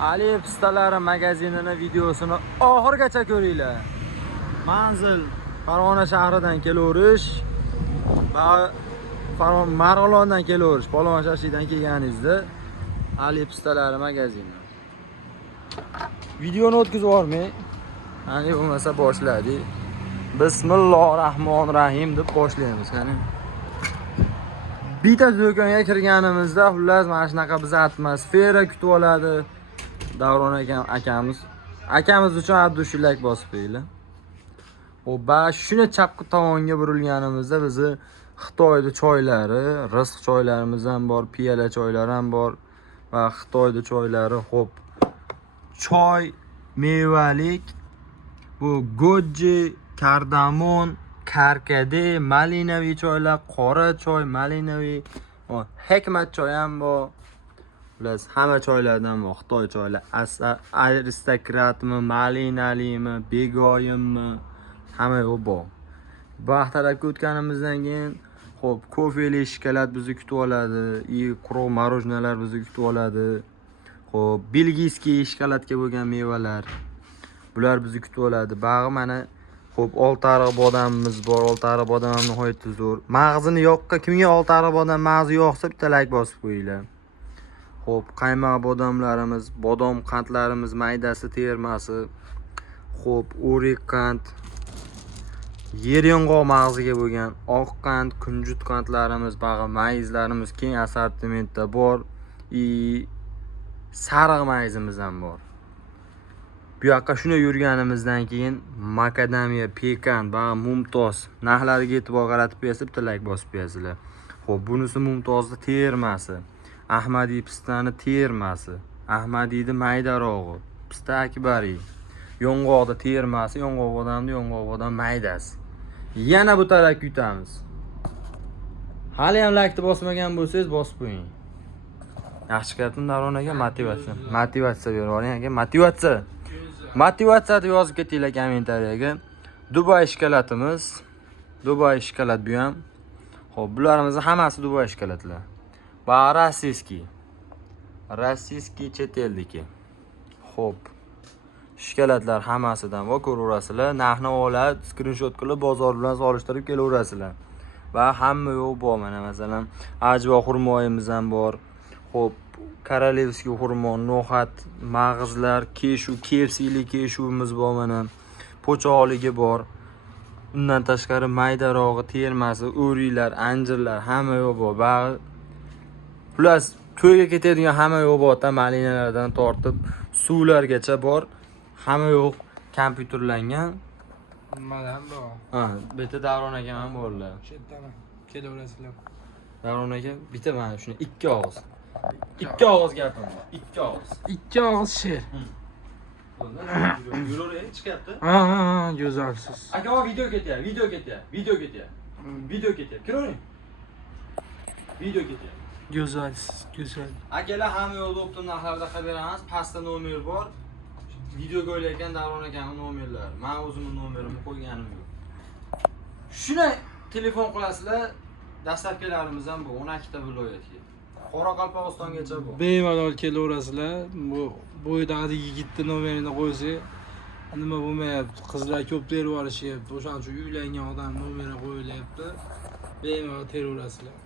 Ali pistalari magazinini videosini oxirigacha ko'ringlar. Manzil Farg'ona shahridan kelaverish va Marg'ilondan kelaverish. Polvon Shashiydan kelganingizda Ali pistalari magazini. Videoni o'tkazib yubormang. Ani bo'lmasa boshladik. Bismillahirrohmanirrohim deb boshlaymiz. Qani. Bitta do'konga kirganimizda xullas mana shunaqa bizni atmosfera kutib oladi. Davron akamiz uchun abdushilak bosib qo'yinglar. Va shuni chapqi tomonga burilganimizda bizni Xitoyda choylari, rizq choylarimiz ham bor, piyala choylar ham bor va Xitoyda choylari xo'p. Choy, mevalik, bu goji, kardamon, karkade, malinaviy choylar, qora choy, malinaviy, hikmat choy ham bor. Ular hamma choylardan bor. Xitoy choylar, aristokratmi, malinalimi, begoyimmi, hamma yo'q bor. Vaqt talabga o'tganimizdan keyin xo'p, kofeli shokolad bizni kutib oladi, quruq morojnalar bizni kutib oladi. Xo'p, belgiyskiy shokoladga bo'lgan mevalar bular bizni kutib oladi. Bag'i mana xo'p, oltariq bodamimiz bor. Oltariq bodam ham nihoyatda zo'r. Mag'zini yoqqa, kimga oltariq bodam mag'zi yoqsa bitta like bosib qo'yinglar. Xo'p, qaymoq bodamlarimiz, bodom qandlarimiz maydasi, termasi. Xo'p, o'rik qand, yeryong'oq mag'ziga bo'lgan oq qand, kunjut qandlarimiz, bag'i mayizlarimiz keng assortimentda bor. Sariq mayizimiz ham bor. Bu yoqqa shuni yurganimizdan keyin makadamiya, pekan, bag'i mumtoz narxlariga e'tibor qaratib qo'yasiz, bitta like bosib qo'yasizlar. Xo'p, bunisi mumtozni termasi. Ahmadiy pistani termasi, Ahmadiyni maydarog'i, pista akbariy, yong'oqni termasi, yong'oq bodamni yong'oq bodam maydasi. Yana bu tarafga yutamiz. Hali ham like bosmagan bo'lsangiz bosib qo'ying. Yaxshi gapim Davron aka, motivatsiya berib yuboring aka, motivatsiya deb yozib ketinglar kommentariyaga. Dubay shokoladimiz, Dubay shokolad bu ham. Xo'p, bularimizni hammasi Dubay shokoladlar. Va rossiyskiy chet eldiki. Xo'p. Shokoladlar hammasidan va ko'raverasizlar. Narxni olib, skrinshot qilib bozor bilan solishtirib kelaverasizlar. Va hamma yo'q bor mana masalan, ajva xurmoyimiz ham bor. Xo'p, korolevskiy xurmo, no'xat, mag'izlar, keshu, kepsili keshuvimiz bor mana. Po'choqligi bor. Undan tashqari maydarog'i, termasi, o'riklar, anjirlar hamma yo'q bor. Plus to'yga ketadigan hamma yo'q bor, malinalardan tortib suvlargacha bor. Hamma yo'q kompyuterlangan. Nimadan bor? Bu yerda Davron aka ham borlar. Shu yerdaman. Kelaverasizlar. Davron aka bitta mana shuni ikki og'iz. Ikki og'iz gapim bor. Ikki og'iz. Ikki og'iz she'r. Yuraveraylik, chiqyapti. Go'zalsiz. Aka, video ketyapti. Kiravering. Video ketyapti. Go'zalsiz, go'zal. Akalar hamma yo'lda optim narxlarda xabar beramiz. Pastda nomer bor. Videoga o'ylayotgan Davron akaning nomerlari. Men o'zimning nomerimni qo'yganim yo'q. Shuni telefon qilasizlar. Dastlabkilarimiz ham bu 12 ta viloyatga. Qoraqalpog'istongacha bu. Bemalol kelaverasizlar. Bu bo'ydagi yigitning nomerini qo'ysak, nima bo'lmayapti. Qizlar ko'p terib yuborishyapti. O'shaning uchun uylangan odam nomeri qo'yilyapti. Bemalol teraverasizlar.